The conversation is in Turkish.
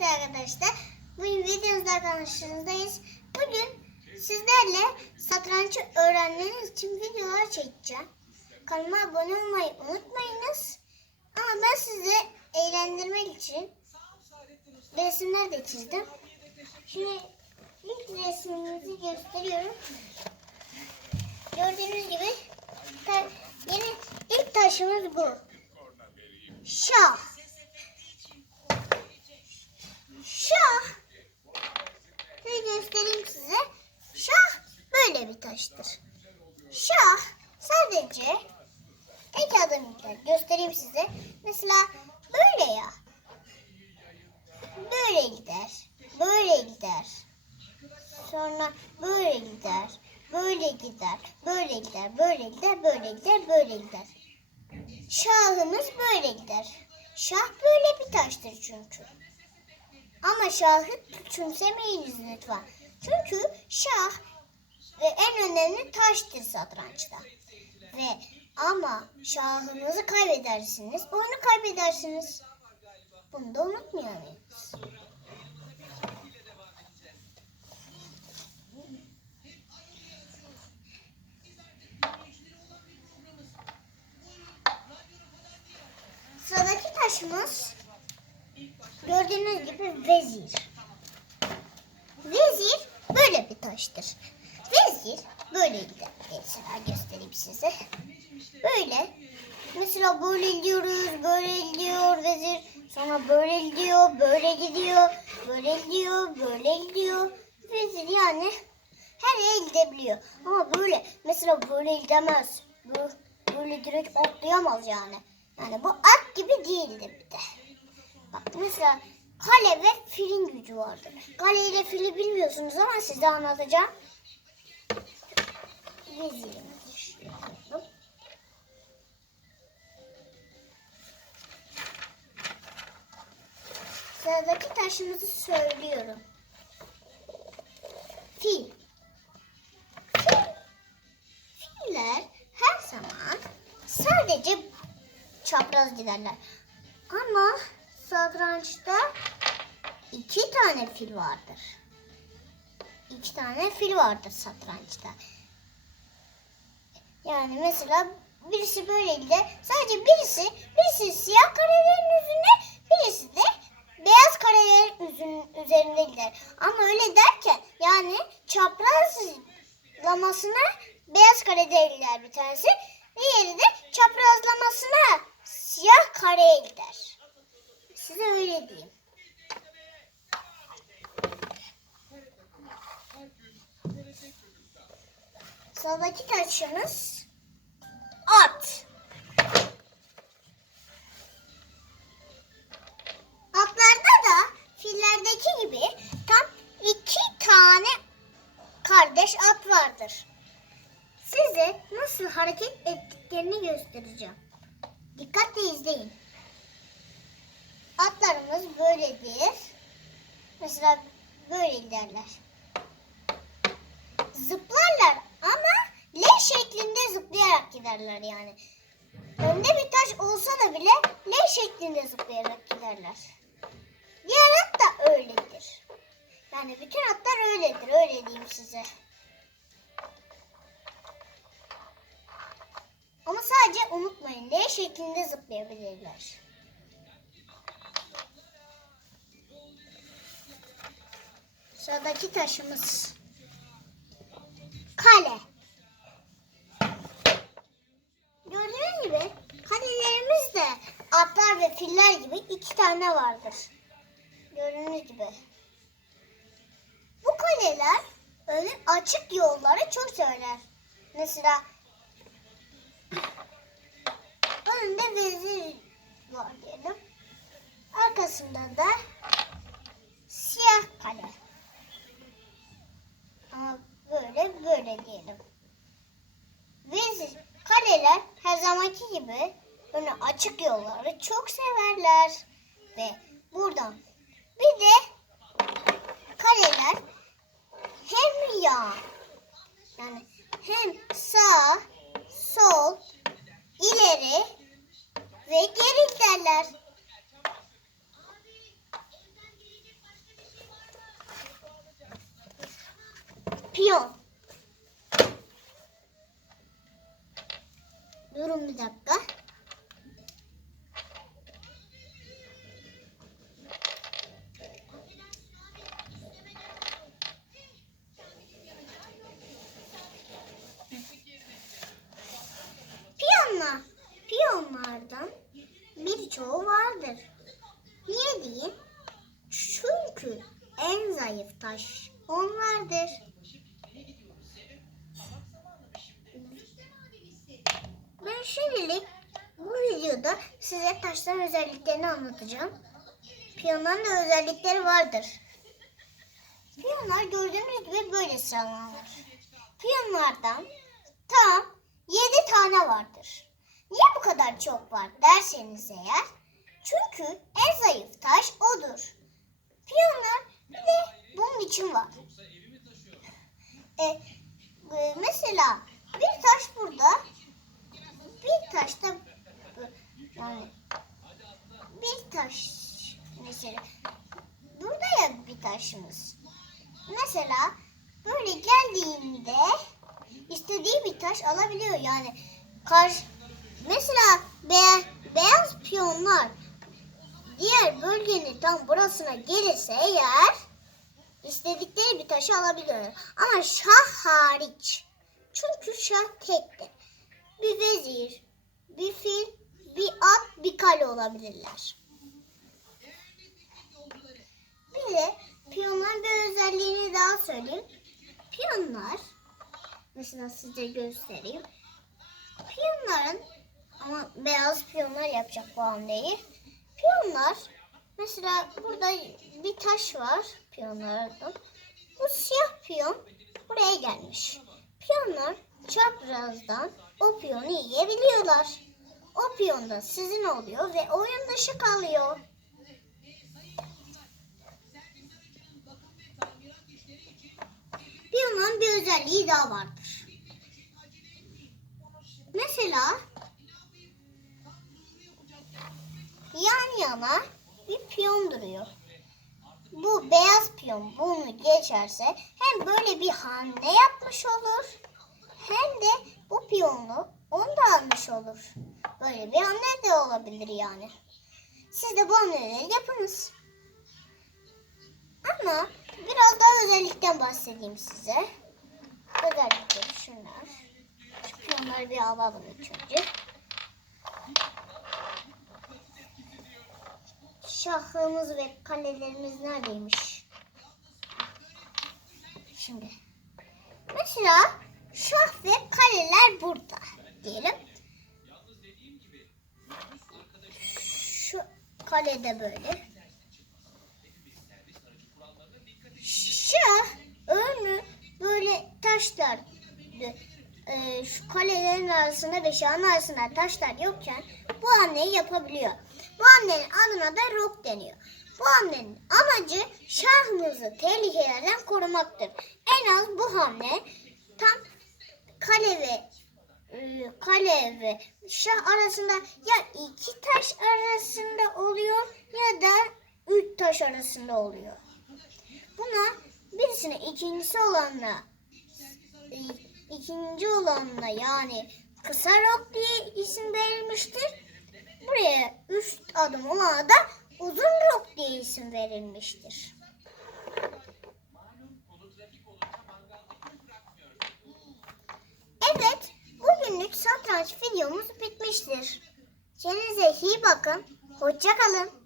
arkadaşlar. Bugün videomuzda karşınızdayız. Bugün sizlerle satrancı öğrenmeniz için videolar çekeceğim. Kanalıma abone olmayı unutmayınız. Ama ben size eğlendirmek için resimler de çizdim. Şimdi ilk resmimizi gösteriyorum. Gördüğünüz gibi yeni ilk taşımız bu. Şah. Şah. Şöyle göstereyim size. Şah böyle bir taştır. Şah sadece tek adım gider. Göstereyim size. Mesela böyle ya. Böyle gider. Böyle gider. Sonra böyle gider. Böyle gider. Böyle gider. Böyle gider. Böyle gider. Böyle gider. Şahımız böyle gider. Şah böyle bir taştır çünkü. Ama şahı küçümsemeyiniz lütfen. Çünkü şah e, en önemli taştır satrançta. Ve ama şahınızı kaybedersiniz, oyunu kaybedersiniz. Bunu da unutmayalım. Sıradaki taşımız Gördüğünüz gibi vezir. Vezir böyle bir taştır. Vezir böyle gider. Mesela göstereyim size. Böyle. Mesela böyle gidiyoruz, böyle gidiyor vezir. Sonra böyle gidiyor, böyle gidiyor, böyle gidiyor, böyle gidiyor. Vezir yani her yere gidebiliyor. Ama böyle mesela böyle gidemez. Böyle, böyle direkt atlayamaz yani. Yani bu at gibi değildir bir de. Mesela kale ve filin gücü vardır. Kale ile fili bilmiyorsunuz ama size anlatacağım. Koyalım. Sıradaki taşımızı söylüyorum. Fil. Fil. Filler her zaman sadece çapraz giderler. Ama satrançta iki tane fil vardır. İki tane fil vardır satrançta. Yani mesela birisi böyle gider. Sadece birisi, birisi siyah karelerin üzerine, birisi de beyaz karelerin üzerinde gider. Ama öyle derken yani çaprazlamasına beyaz karede gider bir tanesi. Diğeri de çaprazlamasına siyah kareye gider. Size öyle diyeyim. Sıradaki taşımız at. Atlarda da fillerdeki gibi tam iki tane kardeş at vardır. Size nasıl hareket ettiklerini göstereceğim. Dikkatle izleyin. Atlarımız böyledir. Mesela böyle giderler. Zıplarlar ama L şeklinde zıplayarak giderler yani. Önde bir taş olsa da bile L şeklinde zıplayarak giderler. Diğer at da öyledir. Yani bütün atlar öyledir, öyle diyeyim size. Ama sadece unutmayın L şeklinde zıplayabilirler. Sıradaki taşımız kale. Gördüğünüz gibi kalelerimiz de atlar ve filler gibi iki tane vardır. Gördüğünüz gibi. Bu kaleler öyle açık yolları çok severler. Mesela önünde vezir var diyelim. Arkasında da siyah kale. Ama böyle böyle diyelim. Vezir kaleler her zamanki gibi böyle açık yolları çok severler. Ve buradan bir de kaleler hem yan yani hem sağ sol ileri ve geri piyon. Durun bir dakika. Piyonlar, piyonlardan birçoğu vardır. Niye diyeyim? Çünkü en zayıf taş onlardır. Ben şimdilik bu videoda size taşların özelliklerini anlatacağım. Piyonların da özellikleri vardır. Piyonlar gördüğünüz gibi böyle sıralanır. Piyonlardan tam 7 tane vardır. Niye bu kadar çok var derseniz eğer çünkü en zayıf taş odur. Piyonlar bir de bunun için var. E, e, mesela bir taş burada, bir taş da bu- yani bir taş mesela burada ya bir taşımız. Mesela böyle geldiğinde istediği bir taş alabiliyor yani karşı mesela be, beyaz piyonlar diğer bölgenin tam burasına gelirse eğer istedikleri bir taşı alabiliyorlar. Ama şah hariç. Çünkü şah tektir. Bir vezir, bir fil, bir at, bir kale olabilirler. Bir de piyonların bir özelliğini daha söyleyeyim. Piyonlar mesela size göstereyim. Piyonların ama beyaz piyonlar yapacak bu hamleyi. Piyonlar mesela burada bir taş var piyonlardan. Bu siyah piyon buraya gelmiş. Piyonlar çaprazdan o piyonu yiyebiliyorlar. O da sizin oluyor ve oyun dışı kalıyor. Piyonun bir özelliği daha vardır. Mesela yan yana bir piyon duruyor. Bu beyaz piyon bunu geçerse hem böyle bir hamle yapmış olur hem de bu piyonu onu da almış olur. Böyle bir hamle de olabilir yani. Siz de bu hamleleri yapınız. Ama biraz daha özellikten bahsedeyim size. Özellikleri şunlar. Şu piyonları bir alalım ilk önce. Şahımız ve kalelerimiz neredeymiş? Şimdi. Mesela şah ve kaleler burada diyelim. Şu kalede böyle. Şah önü böyle taşlar e, şu kalelerin arasında ve şahın arasında taşlar yokken bu hamleyi yapabiliyor. Bu hamlenin adına da rok deniyor. Bu hamlenin amacı şahınızı tehlikelerden korumaktır. En az bu hamle tam kale ve e, kale ve şah arasında ya iki taş arasında oluyor ya da üç taş arasında oluyor. Buna birisine ikincisi olanla e, ikinci olanla yani kısa rok diye isim verilmiştir. Buraya üst adım olana da uzun rok diye isim verilmiştir. Satranç videomuz bitmiştir. Kendinize iyi bakın. Hoşça kalın.